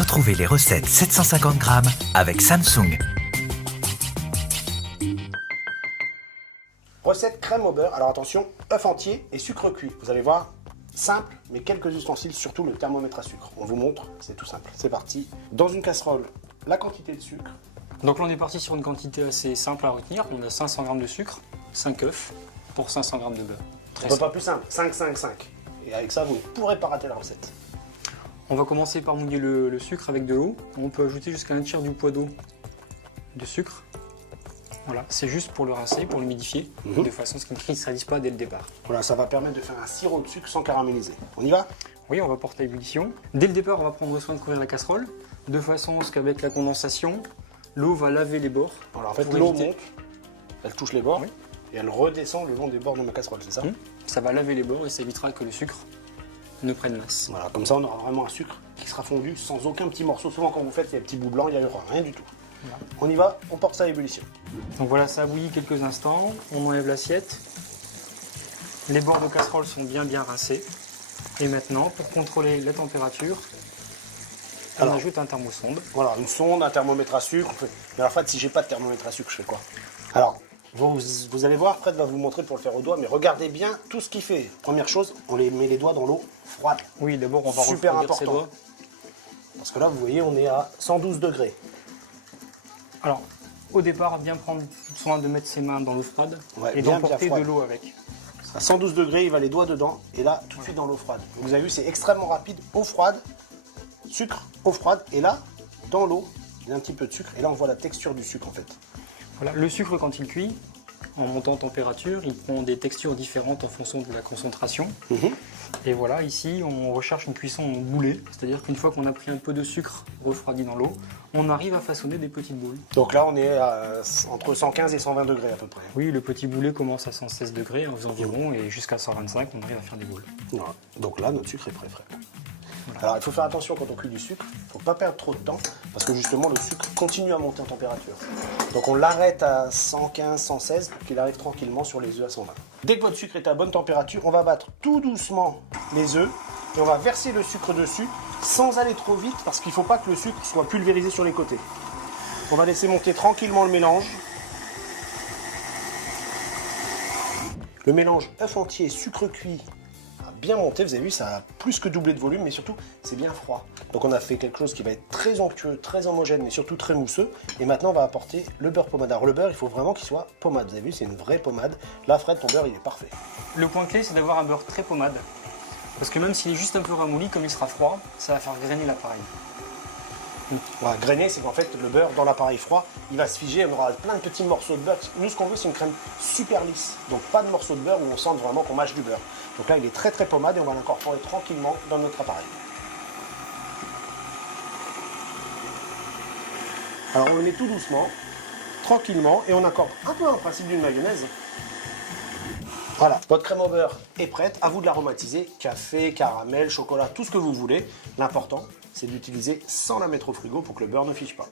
Retrouvez les recettes 750 grammes avec Samsung. Recette crème au beurre. Alors attention, œuf entier et sucre cuit. Vous allez voir, simple, mais quelques ustensiles, surtout le thermomètre à sucre. On vous montre, c'est tout simple. C'est parti. Dans une casserole, la quantité de sucre. Donc là on est parti sur une quantité assez simple à retenir. On a 500 g de sucre, 5 œufs pour 500 g de beurre. On peut pas plus simple, 5, 5, 5. Et avec ça, vous ne pourrez pas rater la recette. On va commencer par mouiller le sucre avec de l'eau. On peut ajouter jusqu'à un tiers du poids d'eau de sucre. Voilà, c'est juste pour le rincer, pour l'humidifier, de façon à ce qu'il ne cristallise pas dès le départ. Voilà, ça va permettre de faire un sirop de sucre sans caraméliser. On y va? Oui, on va porter à ébullition. Dès le départ, on va prendre soin de couvrir la casserole, de façon à ce qu'avec la condensation, l'eau va laver les bords. Alors en fait, l'eau éviter... monte, elle touche les bords, Oui. et elle redescend le long des bords de ma casserole, c'est ça? Ça va laver les bords et ça évitera que le sucre ne prenne masse. Voilà, comme ça on aura vraiment un sucre qui sera fondu sans aucun petit morceau. Souvent quand vous faites les petits bouts blancs, il n'y aura rien du tout. Voilà. On y va, on porte ça à ébullition. Donc voilà, ça a bouilli quelques instants, on enlève l'assiette. Les bords de casserole sont bien rincés. Et maintenant, pour contrôler la température, on ajoute un thermosonde. Voilà, une sonde, un thermomètre à sucre. Mais en fait, si j'ai pas de thermomètre à sucre, je fais quoi? Alors, vous allez voir, Fred va vous montrer pour le faire au doigt, mais regardez bien tout ce qu'il fait. Première chose, on met les doigts dans l'eau froide. Oui, d'abord on va super refroidir ses important. doigts. Parce que là, vous voyez, on est à 112 degrés. Alors, au départ, bien prendre soin de mettre ses mains dans l'eau froide et d'emporter de l'eau avec. À 112 degrés, il va les doigts dedans, et là, tout de suite dans l'eau froide. Vous avez vu, c'est extrêmement rapide. Eau froide, sucre, eau froide, et là, dans l'eau, il y a un petit peu de sucre, et là, on voit la texture du sucre, en fait. Voilà, le sucre, quand il cuit, en montant en température, il prend des textures différentes en fonction de la concentration. Et voilà, ici, on recherche une cuisson en boulet, c'est-à-dire qu'une fois qu'on a pris un peu de sucre refroidi dans l'eau, on arrive à façonner des petites boules. Donc là, on est à, entre 115 et 120 degrés à peu près. Oui, le petit boulet commence à 116 degrés environ, et jusqu'à 125, on arrive à faire des boules. Voilà. Donc là, notre sucre est prêt, Fred. Voilà. Alors, il faut faire attention quand on cuit du sucre, il ne faut pas perdre trop de temps, parce que justement, le sucre continue à monter en température. Donc on l'arrête à 115, 116, pour qu'il arrive tranquillement sur les œufs à 120. Dès que votre sucre est à bonne température, on va battre tout doucement les œufs, et on va verser le sucre dessus, sans aller trop vite, parce qu'il ne faut pas que le sucre soit pulvérisé sur les côtés. On va laisser monter tranquillement le mélange. Le mélange œuf entier, sucre cuit, bien monté, vous avez vu, ça a plus que doublé de volume, mais surtout, c'est bien froid. Donc on a fait quelque chose qui va être très onctueux, très homogène, mais surtout très mousseux. Et maintenant, on va apporter le beurre pommade. Alors le beurre, il faut vraiment qu'il soit pommade. Vous avez vu, c'est une vraie pommade. Là, Fred, ton beurre, il est parfait. Le point clé, c'est d'avoir un beurre très pommade. Parce que même s'il est juste un peu ramolli, comme il sera froid, ça va faire grainer l'appareil. Voilà, grainer, c'est qu'en fait, le beurre, dans l'appareil froid, il va se figer, on aura plein de petits morceaux de beurre. Nous, ce qu'on veut, c'est une crème super lisse. Donc pas de morceaux de beurre où on sent vraiment qu'on mâche du beurre. Donc là, il est très pommade et on va l'incorporer tranquillement dans notre appareil. Alors on le met tout doucement, tranquillement, et on accorde un peu un principe d'une mayonnaise. Voilà, votre crème au beurre est prête, à vous de l'aromatiser, café, caramel, chocolat, tout ce que vous voulez. L'important, c'est d'utiliser sans la mettre au frigo pour que le beurre ne fiche pas.